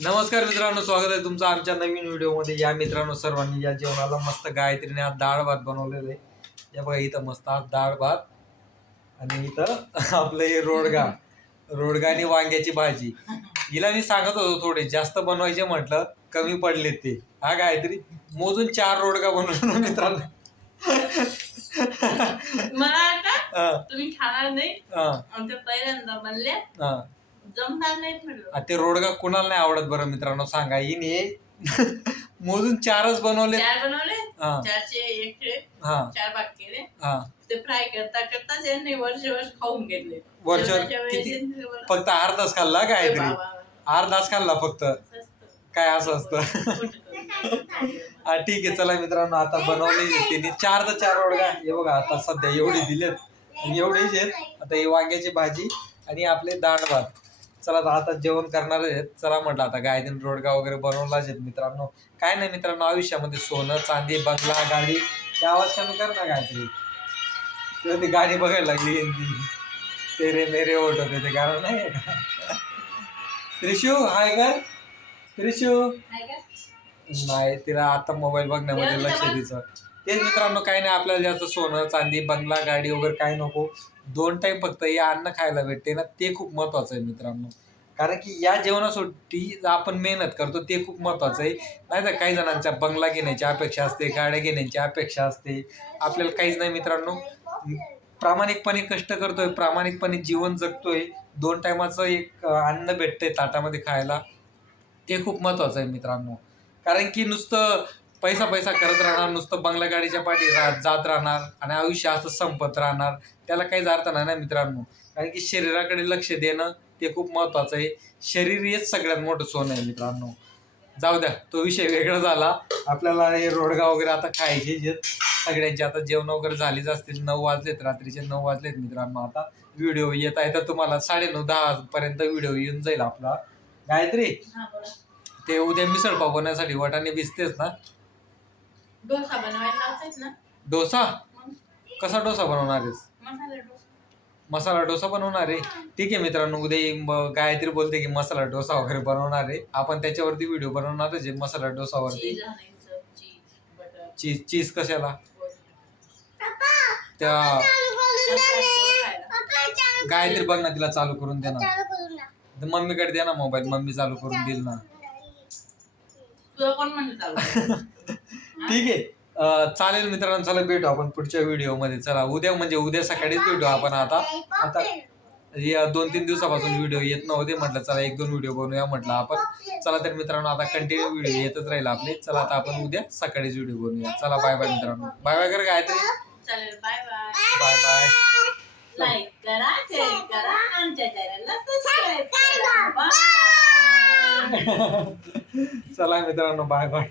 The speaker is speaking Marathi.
नमस्कार मित्रांनो स्वागत आहे तुमचं आमच्या नवीन व्हिडिओमध्ये. या मित्रांनो सर्वांनी या जेवणाला मस्त गायत्रीने आज डाळ भात बनवलेलं आहे. या बघा इथं मस्त आज डाळ भात आणि इथं आपलं हे रोडगा. रोडगा आणि वांग्याची भाजी. हिला मी सांगत होतो थोडे जास्त बनवायचे म्हटलं कमी पडले ते. हा गायत्री मोजून चार रोडगा बनवलो मित्रांनो. मला तुम्ही खाणार नाही. आमच्या पहिल्यांदा बनले हा. जमणार आ, ते रोडगा कुणाला नाही आवडत बरं मित्रांनो? सांगा हिने मोजून चारच बनवले. चार बनवले हा. चारचे एक हा. चार भाग केले हा. ते फ्राय करता करताच यांनी वर्ष वर्ष खाऊन घेतले. वर्षभर जेवणाच्या वेळेस किती? यांनी मला- फक्त अर्धाच खाल्ला काय अरे तरी? बाबा, अर्धाच खाल्ला फक्त? असं असतं. काय असं असतं. हा ठीक आहे चला मित्रांनो आता बनवले त्यांनी चार तर चार रोडगा. हे बघा आता सध्या एवढे दिलेत. आणि एवढेच आहेत. आता ही वांग्याची भाजी आणि आपले डाळ भात चला आता जेवण करणार आहेत. चला म्हटलं आता गायदीन रोडगा वगैरे बनवलाच आहेत मित्रांनो. काय नाही मित्रांनो आयुष्यामध्ये सोनं चांदी बंगला गाडी ते आवाज कमी कर ना काहीतरी. तेव्हा ती गाडी बघायला लागली यांची. तेरे मेरे ओट होते ते गाणं नाही का? त्रिशू हाय कर त्रिशू? नाही तिला आता मोबाईल बघण्यामध्ये लक्ष द्यायचं तेच मित्रांनो काही नाही आपल्याला जास्त सोनं चांदी बंगला गाडी वगैरे काही नको. दोन टाइम फक्त हे अन्न खायला भेटते ना ते खूप महत्वाचं आहे मित्रांनो. कारण की या जेवणासाठी आपण मेहनत करतो ते खूप महत्वाचं आहे. नाही तर काही जणांच्या बंगला घेण्याची अपेक्षा असते गाड्या घेण्याची अपेक्षा असते. आपल्याला काहीच नाही मित्रांनो. प्रामाणिकपणे कष्ट करतोय प्रामाणिकपणे जीवन जगतोय. दोन टायमाचं एक अन्न भेटतंय ताटामध्ये खायला. ते खूप महत्वाचं आहे मित्रांनो. कारण की नुसतं पैसा पैसा करत राहणार नुसतं बंगला गाडीच्या पाठी राहत जात राहणार आणि आयुष्य असं संपत राहणार. त्याला काहीच अर्थ नाही ना मित्रांनो. कारण की शरीराकडे लक्ष देणं ते खूप महत्वाचं आहे. शरीर हेच सगळ्यात मोठं सोनं आहे मित्रांनो. जाऊ द्या तो विषय वेगळा झाला. आपल्याला हे रोडगा वगैरे आता खायचे जे सगळ्यांचे आता जेवण वगैरे झालीच असतील. नऊ वाजलेत रात्रीचे नऊ वाजलेत मित्रांनो आता. व्हिडिओ येत आहे तर तुम्हाला साडेनऊ दहा पर्यंत व्हिडिओ येऊन जाईल आपला. गायत्री. ते उद्या मिसळ पाव बनवण्यासाठी वाटाणे भिजतेच ना? डोसा बनवायला लावतायत ना. डोसा? मग? कसा डोसा बनवणार आहेस? मसाला डोसा. मसाला डोसा बनवणार आहे? ठीक आहे मित्रांनो उद्या गायत्री बोलते की मसाला डोसा वगैरे बनवणार आहे. आपण त्याच्यावरती व्हिडिओ बनवणारच आहे मसाला डोसावरती. चीज आणायचं चीज बटर. चीज चीज कशाला. त्या. गायत्री बघ ना तिला चालू करून दे ना. तर मम्मीकडे दे ना मोबाईल मम्मी चालू करून देईल ना. तुला कोण म्हणलं चालू ठीक आहे. अं, चालेल मित्रांनो चला भेटू आपण पुढच्या व्हिडिओमध्ये. चला उद्या म्हणजे उद्या सकाळीच भेटू आपण आता. आता या दोन तीन दिवसापासून व्हिडिओ येत नव्हते म्हटलं चला एक दोन व्हिडिओ बनवूया म्हटलं आपण. चला तर मित्रांनो आता कंटिन्यू व्हिडिओ येतच राहील आपले. चला आता आपण उद्या सकाळीच व्हिडिओ बनवूया. चला बाय बाय मित्रांनो. बाय बाय कर गायत्री चालेल bye bye bye bye like करा शेअर करा आमच्या चॅनलला सबस्क्राईब करा. बाय चला मित्रांनो बाय बाय